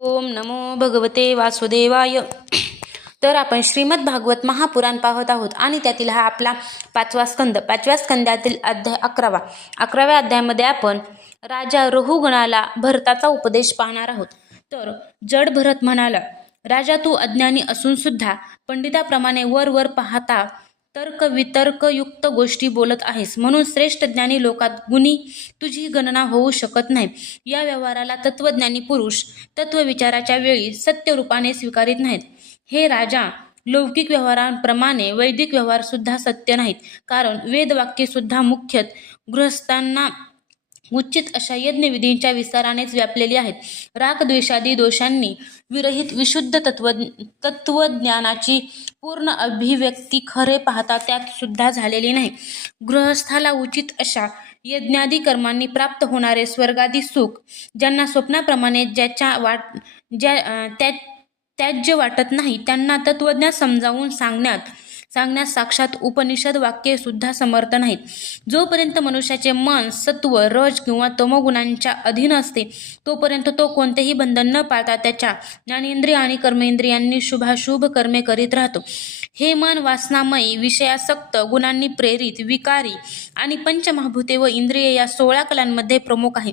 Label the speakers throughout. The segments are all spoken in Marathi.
Speaker 1: ओम नमो भगवते वासुदेवाय. तर आपण श्रीमद भागवत महापुराण पाहत आहोत आणि त्यातील हा आपला पाचवा स्कंद. पाचव्या स्कंदातील अध्याय अकरावा. अकराव्या अध्यायामध्ये आपण राजा रहुगणाला भरताचा उपदेश पाहणार आहोत. तर जड भरत म्हणाला राजा तू अज्ञानी असून सुद्धा पंडिताप्रमाणे वर वर पाहता तर्कवितर्कयुक्त गोष्टी बोलत आहेस. म्हणून श्रेष्ठ ज्ञानी लोकात गुणी तुझी गणना होऊ शकत नाही. या व्यवहाराला तत्वज्ञानी पुरुष तत्वविचाराच्या वेळी सत्यरूपाने स्वीकारित नाहीत. हे राजा लौकिक व्यवहारांप्रमाणे वैदिक व्यवहार सुद्धा सत्य नाहीत. कारण वेदवाक्ये सुद्धा मुख्यत गृहस्थांना उचित अशा यज्ञविधींच्या विस्तारानेच व्यापलेली आहेत. रागद्वेषादी दोषांनी विरहित विशुद्ध तत्व तत्वज्ञानाची पूर्ण अभिव्यक्ती खरे पाहता त्यात सुद्धा झालेली नाही. गृहस्थाला उचित अशा यज्ञादी कर्मांनी प्राप्त होणारे स्वर्गादी सुख ज्यांना स्वप्नाप्रमाणे ज्याच्या वाट ज्या त्या त्याज्य वाटत नाही त्यांना तत्वज्ञान समजावून सांगण्यात सांगण्यास साक्षात उपनिषद वाक्ये सुद्धा समर्थ नाहीत. जोपर्यंत मनुष्याचे मन सत्व रज किंवा तमोगुणांच्या अधीन असते तोपर्यंत तो कोणतेही बंधन न पाळता त्याच्या ज्ञानेंद्रिय आणि कर्मेंद्रियांनी शुभाशुभ कर्मे करीत राहतो. हे मन वासनामयी विषयासक्त गुणांनी प्रेरित विकारी आणि पंचमहाभूते व इंद्रिय या सोळा कलांमध्ये प्रमुख आहे.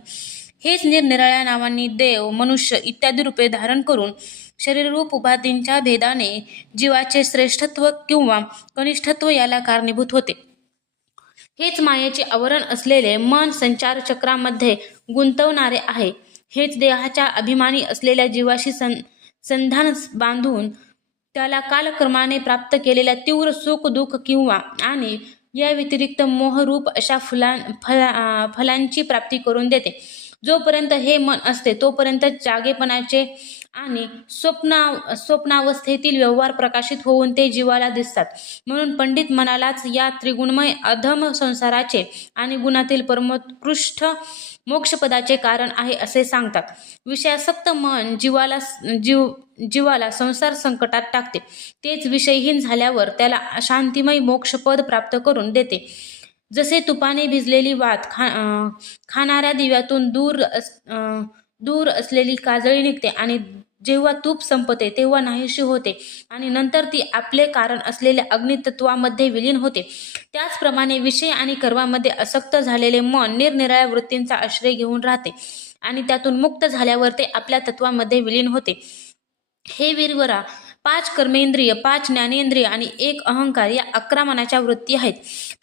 Speaker 1: हेच निरनिराळ्या नावांनी देव मनुष्य इत्यादी रूपे धारण करून शरीररूप उपाधींच्या भेदाने जीवाचे श्रेष्ठत्व किंवा कनिष्ठत्व याला कारणीभूत होते. हेच मायेचे आवरण असलेले मन संचार चक्रामध्ये गुंतवणारे आहे. हेच देहाच्या अभिमानी असलेल्या जीवाशी सं संधान बांधून त्याला कालक्रमाने प्राप्त केलेल्या तीव्र सुख दुःख किंवा आणि या व्यतिरिक्त मोहरूप अशा फुलां फला फलांची प्राप्ती करून देते. जोपर्यंत हे मन असते तोपर्यंत जागेपणाचे आणि स्वप्ना स्वप्नावस्थेतील व्यवहार प्रकाशित होऊन ते जीवाला दिसतात. म्हणून पंडित मनालाच या त्रिगुणमय अधम संसाराचे आणि गुणातील परमोत्कृष्ट मोक्षपदाचे कारण आहे असे सांगतात. विषयासक्त मन जीवाला जीव जीवाला संसार संकटात टाकते. तेच विषयहीन झाल्यावर त्याला शांतिमय मोक्षपद प्राप्त करून देते. जसे तुपाने भिजलेली वात खा खाणाऱ्या दिव्यातून दूर अस दूर असलेली काजळी निघते आणि जेव्हा तूप संपते तेव्हा नाहीशी होते आणि नंतर ती आपले कारण असलेल्या अग्नितत्वामध्ये विलीन होते. त्याचप्रमाणे विषय आणि कर्मामध्ये असक्त झालेले मन निरनिराळ्या वृत्तींचा आश्रय घेऊन राहते आणि त्यातून मुक्त झाल्यावर ते आपल्या तत्वामध्ये विलीन होते. हे वीरवरा पाच कर्मेंद्रिय पाच ज्ञानेंद्रिय आणि एक अहंकार या अकरा मनाच्या वृत्ती आहेत.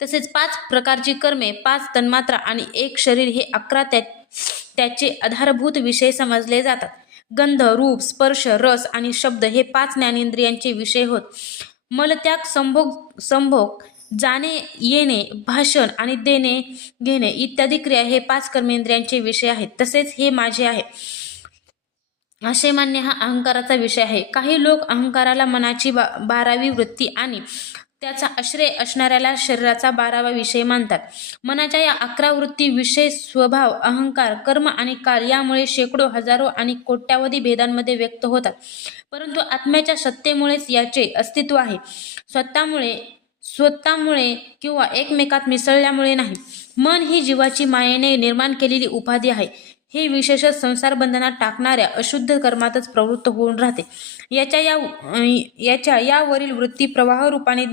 Speaker 1: तसेच पाच प्रकारची कर्मे पाच तन्मात्रा आणि एक शरीर हे अकरा त्या त्याचे आधारभूत विषय समजले जातात. गंध रूप स्पर्श रस आणि शब्द हे पाच ज्ञानेंद्रियांचे विषय होत. मलत्याग संभोग संभोग जाणे येणे भाषण आणि देणे घेणे इत्यादी क्रिया हे पाच कर्मेंद्रियांचे विषय आहेत. तसेच हे माझे आहे. असे मान्य हा अहंकाराचा विषय आहे. काही लोक अहंकाराला मनाची बा बारावी वृत्ती आणि त्याचा आश्रय असणाऱ्याला शरीराचा बारावा विषय मानतात. मनाच्या या अकरा वृत्ती विषय स्वभाव अहंकार कर्म आणि काल यामुळे शेकडो हजारो आणि कोट्यावधी भेदांमध्ये व्यक्त होतात. परंतु आत्म्याच्या सत्तेमुळेच याचे अस्तित्व आहे. स्वतःमुळे स्वतःमुळे किंवा एकमेकात मिसळल्यामुळे नाही. मन ही जीवाची मायेने निर्माण केलेली उपाधी आहे. हे विशेष संसार बंधनात टाकणाऱ्या अशुद्ध कर्मातच प्रवृत्त होऊन राहते. याच्या या याच्या यावरील वृत्ती प्रवाह रूपाने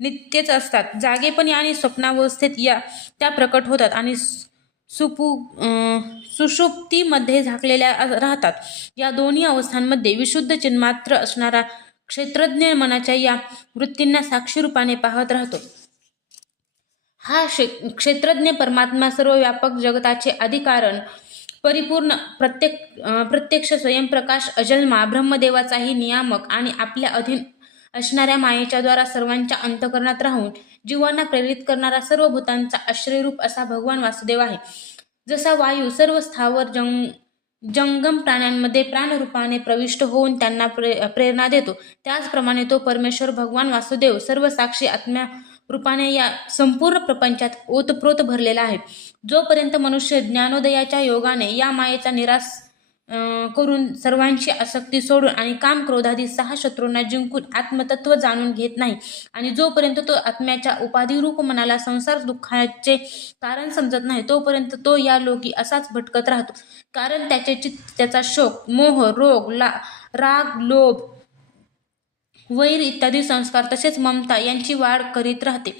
Speaker 1: नित्यच असतात. जागेपणी आणि स्वप्नावस्थेत या त्या प्रकट होतात आणि सुपू सुपु सुषुप्तीमध्ये झाकलेल्या राहतात. या दोन्ही अवस्थांमध्ये विशुद्ध चिन्मात्र असणारा क्षेत्रज्ञ मनाच्या या वृत्तींना साक्षी रूपाने पाहत राहतो. हा क्षे- क्षेत्रज्ञ परमात्मा सर्व व्यापक जगताचे अधिकारण परिपूर्ण प्रत्येक प्रत्यक्ष स्वयंप्रकाश अजन्मा ब्रह्मदेवाचाही नियामक आणि आपल्या अधीन असणाऱ्या मायेच्या द्वारा सर्वांच्या अंतकरणात राहून जीवांना प्रेरित करणारा सर्व भूतांचा आश्रयरूप असा भगवान वासुदेव आहे. जसा वायू सर्व स्थावर जंग जंगम प्राण्यांमध्ये प्राणरूपाने प्रविष्ट होऊन त्यांना प्रे प्रेरणा देतो त्याचप्रमाणे तो परमेश्वर भगवान वासुदेव सर्व साक्षी आत्म्या रूपाने या संपूर्ण प्रपंचात ओतप्रोत भरलेला आहे. जोपर्यंत मनुष्य ज्ञानोदयाच्या योगाने या मायेचा निराश करून सर्वांची आसक्ती सोडून आणि काम क्रोधादी सहा शत्रूंना जिंकून आत्मतत्व जाणून घेत नाही आणि जोपर्यंत तो आत्म्याच्या उपाधिरूप मनाला संसार दुःखाचे कारण समजत नाही तोपर्यंत तो या लोकी असाच भटकत राहतो. कारण त्याचे चित्त त्याचा शोक मोह रोग ला राग लोभ वैर इत्यादी संस्कार तसेच ममता यांची वाढ करीत राहते.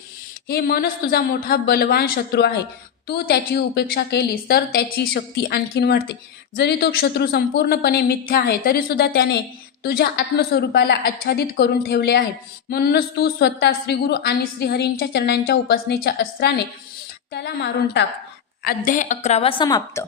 Speaker 1: हे मनच तुझा मोठा बलवान शत्रू आहे. तू त्याची उपेक्षा केलीस तर त्याची शक्ती आणखीन वाढते. जरी तो शत्रू संपूर्णपणे मिथ्या आहे तरी सुद्धा त्याने तुझ्या आत्मस्वरूपाला आच्छादित करून ठेवले आहे. म्हणूनच तू स्वतः श्रीगुरु आणि श्रीहरींच्या चरणांच्या उपासनेच्या अस्त्राने त्याला मारून टाक. अध्याय अकरावा समाप्त.